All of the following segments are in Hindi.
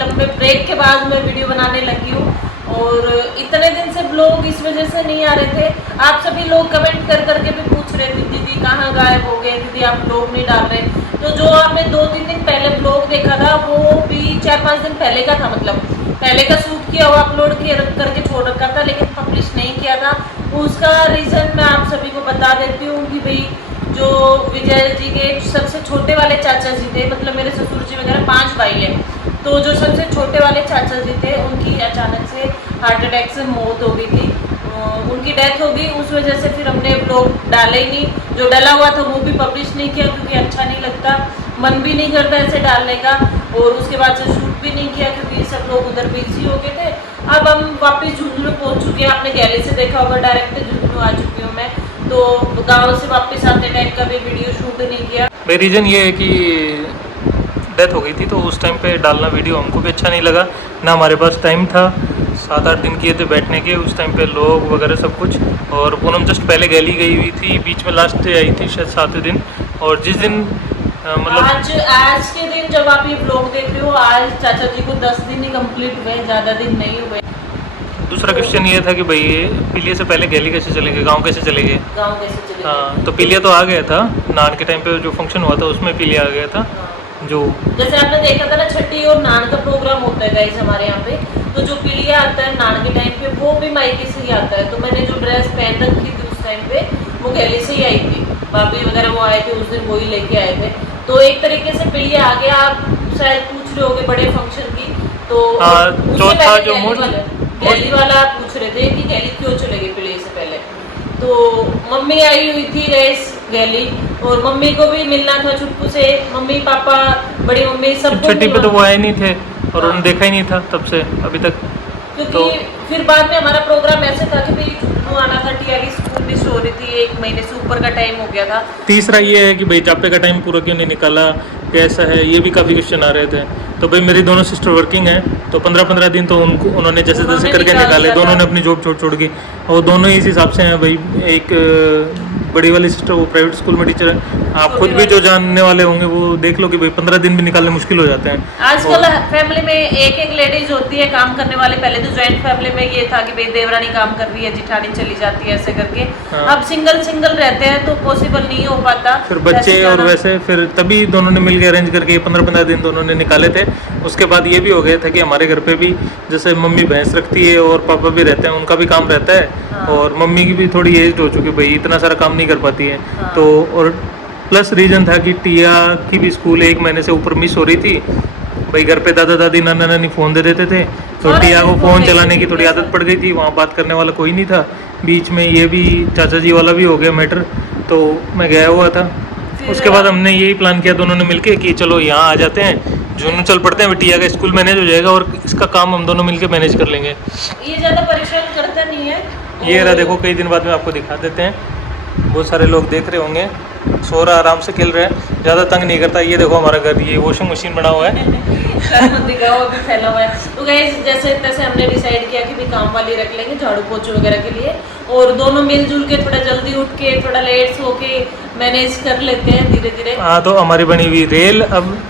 लंबे ब्रेक के बाद मैं वीडियो बनाने लगी हूँ। और इतने दिन से ब्लॉग इस वजह से नहीं आ रहे थे। आप सभी लोग कमेंट कर करके भी पूछ रहे थे दीदी कहाँ गायब हो गए, दीदी आप ब्लॉग नहीं डाल रहे। तो जो आपने 2-3 दिन पहले ब्लॉग देखा था वो भी 4-5 दिन पहले का था, मतलब पहले का शूट किया हुआ अपलोड करके छोड़ रखा था, लेकिन पब्लिश नहीं किया था। उसका रीज़न मैं आप सभी को बता देती हूँ कि भाई जो विजय जी के सबसे छोटे वाले चाचा जी थे, मतलब मेरे ससुर जी वगैरह 5 भाई हैं, तो जो सबसे छोटे वाले चाचा जी थे उनकी अचानक से हार्ट अटैक से मौत हो गई थी। उनकी डेथ हो गई, उस वजह से फिर हमने ब्लॉग डाला ही नहीं। जो डला हुआ था वो भी पब्लिश नहीं किया क्योंकि अच्छा नहीं लगता, मन भी नहीं करता ऐसे डालने का। और उसके बाद से शूट भी नहीं किया क्योंकि सब लोग उधर बिजी हो गए थे। अब हम वापस झुंझुनू पहुंच चुके हैं, आपने गैलरी से देखा होगा, डायरेक्ट झुंझुनू आ चुकी हूँ मैं। तो गाँव से वापस आते टाइम का भी वीडियो शूट नहीं किया। भाई रीज़न ये है कि डेथ हो गई थी, तो उस टाइम पे डालना वीडियो हमको भी अच्छा नहीं लगा, ना हमारे पास टाइम था। 7-8 दिन किए थे बैठने के, उस टाइम पे लोग वगैरह सब कुछ। और पूनम जस्ट पहले गैली गई हुई थी, बीच में लास्ट डे आई थी शायद 7वें दिन। और जिस दिन मतलब आज के दिन जब आप ये ब्लॉग देख रहे हो, आज चाचा जी को 10 दिन ही कंप्लीट हुए, ज़्यादा दिन नहीं हुए। दूसरा क्वेश्चन ये था कि भाई पीलिया से पहले गैली कैसे चले गए, गाँव कैसे चले गए? गाँव कैसे चले गए? हाँ, तो पीलिया तो आ गया था, नान के टाइम पे जो फंक्शन हुआ था उसमें पीलिया आ गया था। जो जैसे आपने देखा था ना, छठी और नान का प्रोग्राम होता है गाइस हमारे यहाँ पे, तो जो पीलिया आता है नान के टाइम पे वो भी मायके से ही आता है। तो मैंने जो ड्रेस पहन रखी थी उस टाइम पे वो गैली से ही आई थी, भाभी वगैरह वो आए थे उस दिन, वो ही लेके आए थे। तो एक तरीके से पीलिया आ गया। आप शायद पूछ रहे होगे बड़े फंक्शन की, तो चौथा जो गैली वाला पूछ रहे थे कि गैली क्यों चले गए पीलिया से पहले। तो मम्मी आई हुई थी रेस गैली, और मम्मी को भी मिलना था छुट्टू से, मम्मी पापा बड़ी मम्मी सब। छठी पे तो वो आए नहीं थे और उन्होंने देखा ही नहीं था तब से अभी तक। क्योंकि तो फिर बाद में हमारा प्रोग्राम ऐसे था कि भाई छुट्टू आना था, टिया की स्कूल मिस हो रही थी, 1 महीने से ऊपर का टाइम हो गया था। तीसरा ये है कि भाई चापे का टाइम पूरा क्यों नहीं निकाला, कैसा है, ये भी काफ़ी क्वेश्चन आ रहे थे। तो भाई मेरी दोनों सिस्टर वर्किंग हैं, तो 15-15 दिन तो उन्होंने जैसे तैसे करके निकाले। दोनों ने अपनी जॉब छोड़ के, और दोनों ही इस हिसाब से हैं भाई। एक बड़ी वाली सिस्टर वो प्राइवेट स्कूल में टीचर है, आप खुद भी जो जानने वाले होंगे वो देख लो कि भाई 15 दिन भी निकालने मुश्किल हो जाते हैं आजकल। फैमिली में एक लेडीज होती है काम करने वाले। पहले तो जॉइंट फैमिली में ये था कि भाई देवरानी काम कर रही है, जिठानी चली जाती है, ऐसे करके। हाँ। अब सिंगल रहते हैं तो पॉसिबल नहीं हो पाता फिर बच्चे और वैसे फिर तभी दोनों ने मिलकर अरेंज करके 15-15 दिन दोनों ने निकाले थे। उसके बाद ये भी हो गया था कि हमारे घर पे भी जैसे मम्मी भैंस रखती है और पापा भी रहते हैं, उनका भी काम रहता है। हाँ। और मम्मी की भी थोड़ी एज हो चुकी, भाई इतना सारा काम नहीं कर पाती है। हाँ। तो और प्लस रीज़न था कि टिया की भी स्कूल 1 महीने से ऊपर मिस हो रही थी। भाई घर पे दादा दादी नाना नानी फ़ोन दे देते थे, तो टिया को फ़ोन चलाने की थोड़ी आदत पड़ गई थी, वहाँ बात करने वाला कोई नहीं था। बीच में ये भी चाचा जी वाला भी हो गया मैटर, तो मैं गया हुआ था। उसके बाद हमने यही प्लान किया दोनों ने मिलके कि चलो यहाँ आ जाते हैं, झुंझुनू चल पड़ते हैं, टिया का स्कूल मैनेज हो जाएगा और इसका काम हम दोनों मिलके मैनेज कर लेंगे। ये ज़्यादा परेशान करता नहीं है। ये रहा, देखो कई दिन बाद में आपको दिखा देते हैं, बहुत सारे लोग देख रहे होंगे। सो रहा, आराम से खेल रहे हैं, ज़्यादा तंग नहीं करता। ये देखो हमारा घर, ये वॉशिंग मशीन बना हुआ है। दिखाओ अभी फैला हुआ है। तो गाइस जैसे तैसे हमने डिसाइड किया कि भी काम वाली रख लेंगे झाड़ू पोछू वगैरह के लिए, और दोनों मिलजुल के थोड़ा जल्दी उठ के थोड़ा लेट सो के मैनेज कर लेते हैं धीरे धीरे। हाँ, तो हमारी बनी हुई रेल अब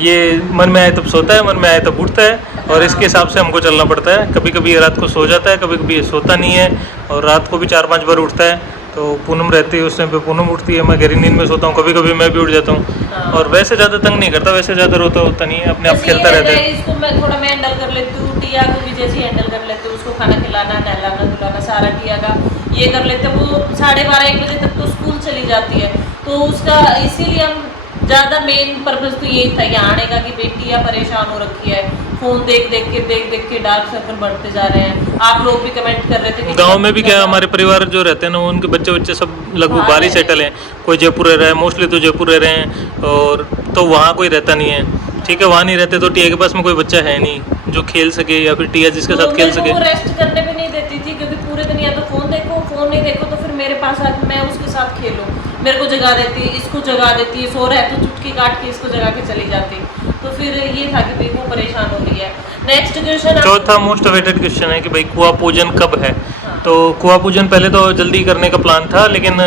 ये मन में आए तब सोता है, मन में आए तब उठता है, और इसके हिसाब से हमको चलना पड़ता है। कभी कभी ये रात को सो जाता है, कभी कभी ये सोता नहीं है, और रात को भी 4-5 बार उठता है। तो पूनम रहती है उस टाइम पे पूनम उठती है, मैं गहरी नींद में सोता हूँ, कभी कभी मैं भी उठ जाता हूँ। हाँ। और वैसे ज़्यादा तंग नहीं करता, वैसे ज़्यादा रोता होता नहीं है, अपने आप खेलता रहता है। इसको मैं थोड़ा हैंडल कर लेती हूँ, टिया को भी जैसे हैंडल कर लेती हूँ, उसको खाना खिलाना, नहलाना धुलाना सारा टिया का ये कर लेते हैं। वो 12:30-1 बजे तक तो स्कूल चली जाती है, तो उसका इसीलिए हम ज़्यादा मेन पर्पज़ तो यही था कि आने का कि बेटी या परेशान हो रखी है, फ़ोन देख देख के डार्क सर्कल बढ़ते जा रहे हैं। आप लोग भी कमेंट कर रहे थे कि गांव में भी क्या हमारे परिवार जो रहते हैं ना, उनके बच्चे सब लगभग बाहर ही सेटल हैं। कोई जयपुर रह रहा है, मोस्टली तो जयपुर रह रहे हैं, और तो वहाँ कोई रहता नहीं है। ठीक है, वहाँ नहीं रहते तो टिया के पास में कोई बच्चा है नहीं जो खेल सके, या फिर टिया जिसके साथ खेल सके। वो रेस्ट करने भी नहीं देती थी क्योंकि पूरे दिन या तो फ़ोन देखो, फ़ोन नहीं देखो तो फिर मेरे पास आके मैं उसके साथ खेलूँ। मेरे को जगा देती, इसको जगा देती, सो रहा है तो चुटकी काट के इसको जगा के चली जाती। तो फिर ये था कि भाई वो परेशान हो रही है। नेक्स्ट क्वेश्चन, चौथा मोस्ट अवेटेड क्वेश्चन है कि भाई कुआं पूजन कब है। हाँ। तो कुआं पूजन पहले तो जल्दी करने का प्लान था, लेकिन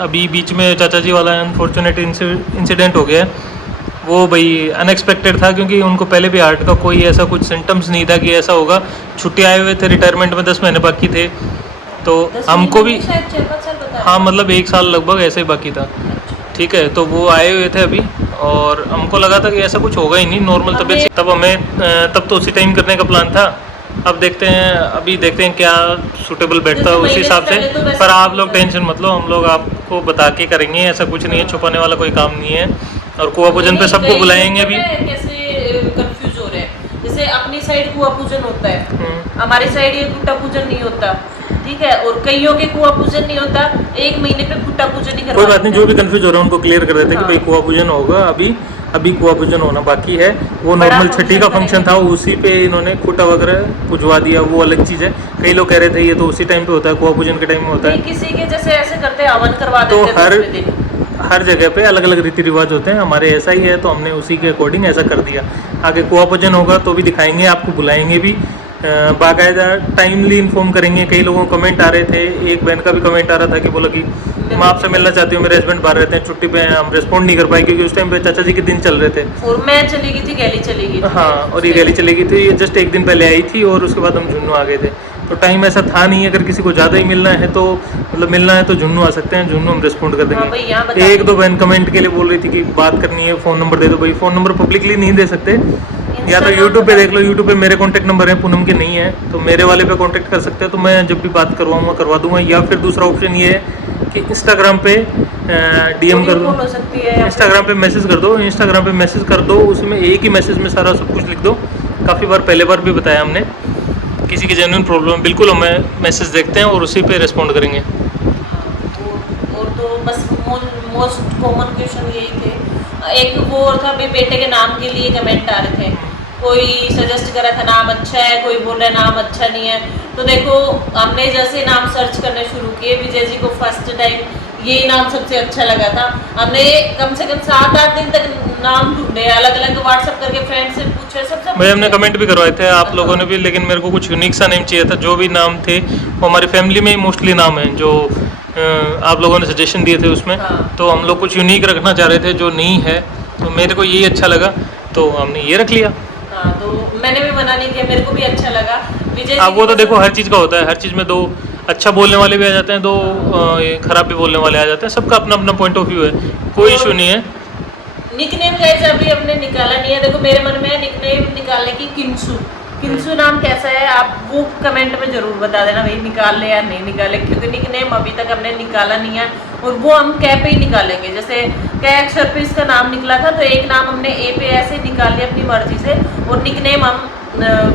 अभी बीच में चाचा जी वाला अनफॉर्चुनेट इंसिडेंट हो गया है। वो भाई अनएक्सपेक्टेड था, क्योंकि उनको पहले भी हार्ट का कोई ऐसा कुछ सिम्टम्स नहीं था कि ऐसा होगा। छुट्टी आए हुए थे, रिटायरमेंट में 10 महीने बाकी थे, तो 10 हमको भी महीने शायद 4-5 साल बताया। हाँ मतलब 1 साल लगभग ऐसे ही बाकी था। ठीक है, तो वो आए हुए थे अभी, और हमको लगा था कि ऐसा कुछ होगा ही नहीं, नॉर्मल तबीयत से। तब हमें तब तो उसी टाइम करने का प्लान था। अब देखते हैं, अभी देखते हैं क्या सूटेबल बैठता है जैसे उस महीने हिसाब से से। पहले तो वैसे पर आप नहीं लोग था। टेंशन मत लो, हम लोग आपको बता के करेंगे, ऐसा कुछ नहीं है, छुपाने वाला कोई काम नहीं है। और कुआ पूजन पे सबको बुलाएंगे भी। कैसे कंफ्यूज हो रहे हैं, जैसे अपनी साइड कुआ पूजन होता है, हमारी हमारी साइड ये कुट्टा पूजन नहीं होता, ठीक है, और कईयों के कुआ पूजन नहीं होता, 1 महीने पे कुट्टा पूजन ही करवा कोई बात नहीं, देते जो हैं। भी कंफ्यूज हो रहा है उनको क्लियर कर देते हैं कि हाँ। भाई कुआ पूजन होगा, अभी कुआ पूजन होना बाकी है। वो बड़ा नॉर्मल छठी का function फंक्शन था, उसी पे इन्होंने खुटा वगैरह पुजवा दिया, वो अलग चीज़ है। कई लोग कह रहे थे ये तो उसी टाइम पे होता है, कुआ पूजन के टाइम में होता नहीं, है। किसी के जैसे ऐसे करते हैं, हवन करवा तो देते हैं 10वें दिन। हर जगह पे अलग अलग रीति रिवाज होते हैं, हमारे ऐसा ही है, तो हमने उसी के अकॉर्डिंग ऐसा कर दिया। आगे कुआ पूजन होगा तो भी दिखाएंगे, आपको बुलाएंगे भी, बाकायदा टाइमली इन्फॉर्म करेंगे। कई लोगों को कमेंट आ रहे थे, एक बहन का भी कमेंट आ रहा था कि बोला कि मैं आपसे मिलना चाहती हूँ, मेरे हस्बैंड बाहर रहते हैं, छुट्टी पे हैं, हम रिस्पॉन्ड नहीं कर पाए क्योंकि उस टाइम पे चाचा जी के दिन चल रहे थे। और मैं चली गई थी, गैली चली गई थी। हाँ, और ये गैली चली गई थी, ये जस्ट एक दिन पहले आई थी, और उसके बाद हम झुन्नू आ गए थे। तो टाइम ऐसा था नहीं, अगर किसी को ज़्यादा ही मिलना है तो मतलब मिलना है तो झुन्नू आ सकते हैं, झुन्नू हम रिस्पॉन्ड कर हाँ भाई, यहाँ देंगे। बता एक दो बहन कमेंट के लिए बोल रही थी कि बात करनी है, फ़ोन नंबर दे दो। भाई फ़ोन नंबर पब्लिकली नहीं दे सकते, या तो यूट्यूब पे देख लो, यूट्यूब पे मेरे कॉन्टैक्ट नंबर है, पूनम के नहीं है, तो मेरे वाले पे कॉन्टैक्ट कर सकते हैं, तो मैं जब भी बात करवाऊँगा करवा दूंगा। या फिर दूसरा ऑप्शन ये है कि इंस्टाग्राम पे DM कर दो, हो सकती है, इंस्टाग्राम पे मैसेज कर दो, इंस्टाग्राम पे मैसेज कर दो, उसमें एक ही मैसेज में सारा सब कुछ लिख दो। काफ़ी बार पहले बार भी बताया हमने, किसी की जेन्युइन प्रॉब्लम बिल्कुल हमें मैसेज देखते हैं और उसी पे रिस्पॉन्ड करेंगे। और तो बस मोस्ट कॉमन क्वेश्चन यही थे। एक वो और था, भाई बेटे के नाम के लिए कमेंट आ रहे थे, कोई सजेस्ट कर रहा था नाम अच्छा है, कोई बोल रहा है नाम अच्छा नहीं है। तो देखो, हमने जैसे नाम सर्च करने शुरू किए, विजय जी को फर्स्ट टाइम यही नाम सबसे अच्छा लगा था। हमने कम से कम 7-8 दिन तक नाम ढूंढे, अलग अलग व्हाट्सएप करके फ्रेंड से पूछे, सबसे भाई हमने कमेंट भी करवाए थे आप लोगों ने भी, लेकिन मेरे को कुछ यूनिक सा नेम चाहिए था। जो भी नाम थे वो हमारी फैमिली में ही मोस्टली नाम है जो आप लोगों ने सजेशन दिए थे उसमें। हाँ। तो हम लोग कुछ यूनिक रखना चाह रहे थे जो नहीं है, तो मेरे को यही अच्छा लगा, तो हमने ये रख लिया। हाँ, तो मैंने भी मना नहीं किया, मेरे को भी अच्छा लगा। विजय अब वो तो देखो हर चीज़ का होता है, हर चीज़ में दो अच्छा बोलने वाले भी आ जाते हैं, दो खराब भी बोलने वाले आ जाते हैं, सबका अपना अपना पॉइंट ऑफ व्यू है, कोई इशू नहीं है। निकनेम गाइस अभी हमने निकाला नहीं है। देखो, मेरे मन में है निकनेम निकालने की, किंसू। किंसू नाम कैसा है, आप वो कमेंट में जरूर बता देना भाई, निकाल ले या नहीं निकाले, क्योंकि निकनेम अभी तक हमने निकाला नहीं है, और वो हम कै पे ही निकालेंगे। जैसे कै अक्षर पे इसका नाम निकला था, तो एक नाम हमने ए पे ऐसे निकाल लिया अपनी मर्जी से, और निकनेम हम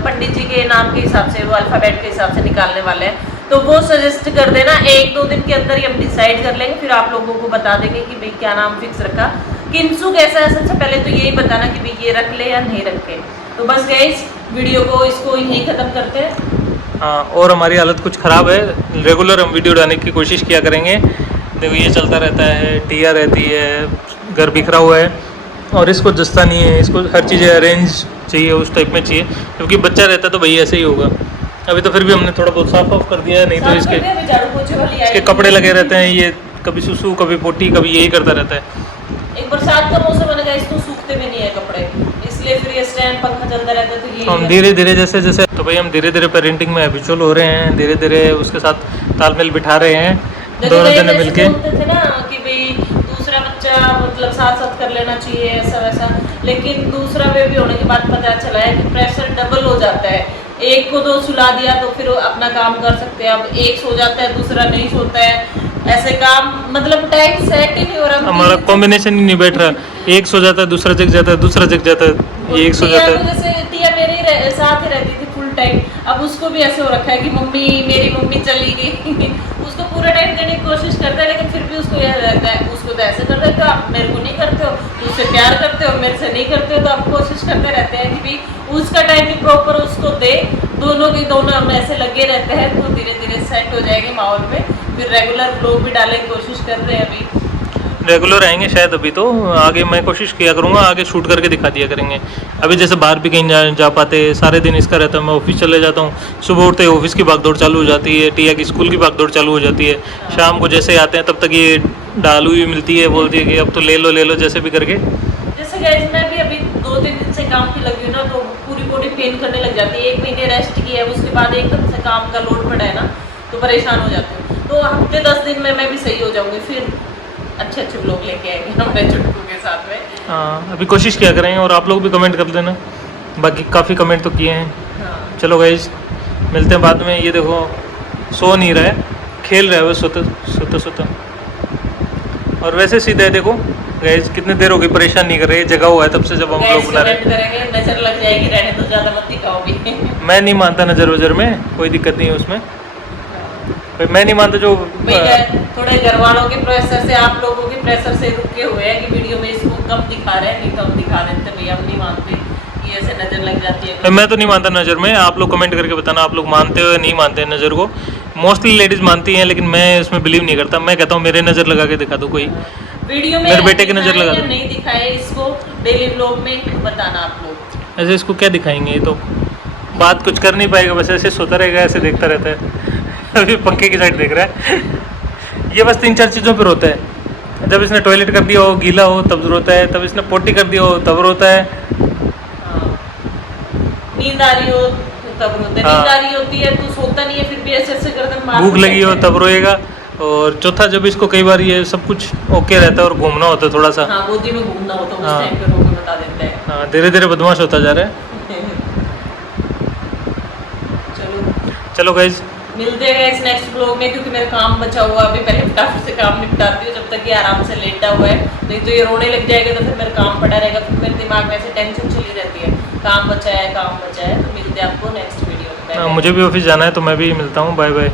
पंडित जी के नाम के हिसाब से, वो अल्फ़ाबेट के हिसाब से निकालने वाले हैं। तो वो सजेस्ट कर देना, 1-2 दिन के अंदर ही हम डिसाइड कर लेंगे, फिर आप लोगों को बता देंगे कि भाई क्या नाम फिक्स रखा। किंसू कैसा है, सबसे पहले तो यही बताना कि भाई ये रख ले या नहीं रखे। तो बस गाइस, वीडियो को इसको यहीं ख़त्म करते हैं। हाँ, और हमारी हालत कुछ ख़राब है, रेगुलर हम वीडियो डालने की कोशिश किया करेंगे। देखो ये चलता रहता है, टिया रहती है, घर बिखरा हुआ है, और इसको जस्ता नहीं है, इसको हर चीज़ अरेंज चाहिए, उस टाइप में चाहिए, क्योंकि बच्चा रहता तो भाई ऐसे ही होगा। अभी तो फिर भी हमने थोड़ा बहुत साफ ऑफ कर दिया है, नहीं तो इसके कपड़े लगे रहते हैं, ये कभी सुसु कभी पोटी कभी यही करता रहता है। एक बरसात का मौसम है ना गाइस, तो सूखते भी नहीं है कपड़े, इसलिए फिर ये स्टैंड पंखा चलता रहता है, तो ये हम धीरे धीरे जैसे जैसे तो भाई हम धीरे धीरे पेरेंटिंग में हैबिचुअल हो रहे हैं, धीरे धीरे उसके साथ तालमेल बिठा रहे हैं, दोनों जने मिलके। बोलते थे ना कि भाई दूसरा बच्चा मतलब साथ साथ कर लेना चाहिए, ऐसा वैसा, लेकिन दूसरा बेबी होने के बाद पता चला है कि प्रेशर डबल हो जाता है। एक को तो सुला दिया तो फिर अपना काम कर सकते हैं, अब एक सो जाता है दूसरा नहीं सोता है, ऐसे काम मतलब टाइम सेट ही नहीं हो रहा, हमारा कॉम्बिनेशन ही नहीं बैठ रहा। एक सो जाता है, दूसरा जग जाता है, दूसरा जग जाता है, एक सो जाता है। जैसे टिया मेरे साथ ही रहती थी फुल टाइम, अब उसको भी ऐसे हो रखा है कि मम्मी मेरी मम्मी चली गई उसको पूरा टाइम देने की कोशिश करता है, लेकिन फिर भी उसको यह रहता है, उसको तो ऐसे कर देते हो आप, मेरे को नहीं करते हो, उससे प्यार करते हो, मेरे से नहीं करते हो, तो आप कोशिश करते रहते हैं कि भाई उसका टाइम भी प्रॉपर उसको दे, दोनों के दोनों हम ऐसे लगे रहते हैं, तो धीरे धीरे सेट हो जाएंगे माहौल में। फिर रेगुलर ब्लॉग भी डालने की कोशिश कर रहे हैं, अभी रेगुलर आएंगे शायद, अभी तो आगे मैं कोशिश किया करूँगा, आगे शूट करके दिखा दिया करेंगे। अभी जैसे बाहर भी कहीं जा पाते, सारे दिन इसका रहता है, मैं ऑफिस चले जाता हूँ, सुबह उठते ही ऑफिस की भागदौड़ चालू हो जाती है, टिया की स्कूल की भागदौड़ चालू हो जाती है, शाम को जैसे आते हैं तब तक ये डालू ही मिलती है, बोलती है कि अब तो ले लो जैसे भी करके। जैसे गाइस मैं भी अभी 2-3 दिन से काम पे लगी हूँ ना, तो पूरी बॉडी पेन करने लग जाती है। 1 महीने रेस्ट किया है, उसके बाद एकदम से काम का लोड पड़ा है ना, तो परेशान हो जाती हूँ। तो हफ्ते 10 दिन में मैं भी सही हो जाऊंगी, फिर अच्छे ब्लॉग लेके आएंगे हमारे चुटकू के साथ में। हाँ, अभी कोशिश किया करें और आप लोग भी कमेंट कर देना, बाकी काफ़ी कमेंट तो किए हैं। हाँ चलो गाइज मिलते हैं बाद में। ये देखो सो नहीं रहा है, खेल रहा है वो सोता। और वैसे सीधा है, देखो गाइज कितने देर हो गई परेशान नहीं कर रहे, जगह हुआ है तब से जब हम लोग बुला रहे हैं। करेंगे, नजर लग जाएगी, रहने तो ज्यादा मत दिखाओ भी। मैं नहीं मानता नज़र वजर में, कोई दिक्कत नहीं है उसमें। भाई मैं नहीं मानता जो थोड़े घर वालों के प्रेशर से, आप लोगों के प्रेशर से रुके हुए हैं कि वीडियो में इसको कम दिखा रहे हैं, नहीं कम दिखा देते भैया, हम नहीं मानते कि ऐसे नजर लग जाती है। मैं तो नहीं मानता नज़र में, आप लोग कमेंट करके बताना आप लोग मानते हो या नहीं मानते हैं नज़र को। मोस्टली लेडीज़ मानती हैं, लेकिन मैं इसमें बिलीव नहीं करता। मैं कहता हूँ मेरे नज़र लगा के दिखा दो कोई, वीडियो में मेरे बेटे की नज़र लगा दो। नहीं दिखाए इसको डेली व्लॉग में, बताना आप लोग। ऐसे इसको क्या दिखाएंगे, ये तो बात कुछ कर नहीं पाएगा, बस ऐसे सोता रहेगा, ऐसे देखता रहता है। अभी पंखे की साइड देख रहा है। ये बस 3-4 चीज़ों पर रोता है। जब इसने टॉयलेट कर दिया हो, गीला हो तब रोता है, तब इसने पोटी कर दिया हो तब रोता है। नींद आ रही हो तब रोते, नींद आ रही होती है तो सोता नहीं है, फिर भी ऐसे गर्दन मार, भूख लगी हो तब रोएगा। और चौथा, जब इसको कई बार ये सब कुछ ओके रहता है और घूमना होता है थोड़ा सा, हाँ गोदी में घूमना होता है, उस हाँ। टाइम पे रोके बता देता है। हाँ, धीरे धीरे बदमाश होता जा रहा है। चलो गाइज मिलते हैं इस नेक्स्ट ब्लॉग में, क्योंकि मेरा काम बचा हुआ अभी, पहले फटाफट से काम निपटाती हूँ जब तक ये आराम से लेटा हुआ है, नहीं तो ये रोने लग जाएगा तो फिर मेरा काम पड़ा रहेगा, फिर मेरे दिमाग में ऐसे टेंशन चली रहती है, काम बचा है। तो मिलते हैं आपको नेक्स्ट वीडियो में। मुझे भी ऑफिस जाना है, तो मैं भी मिलता हूँ। Bye bye.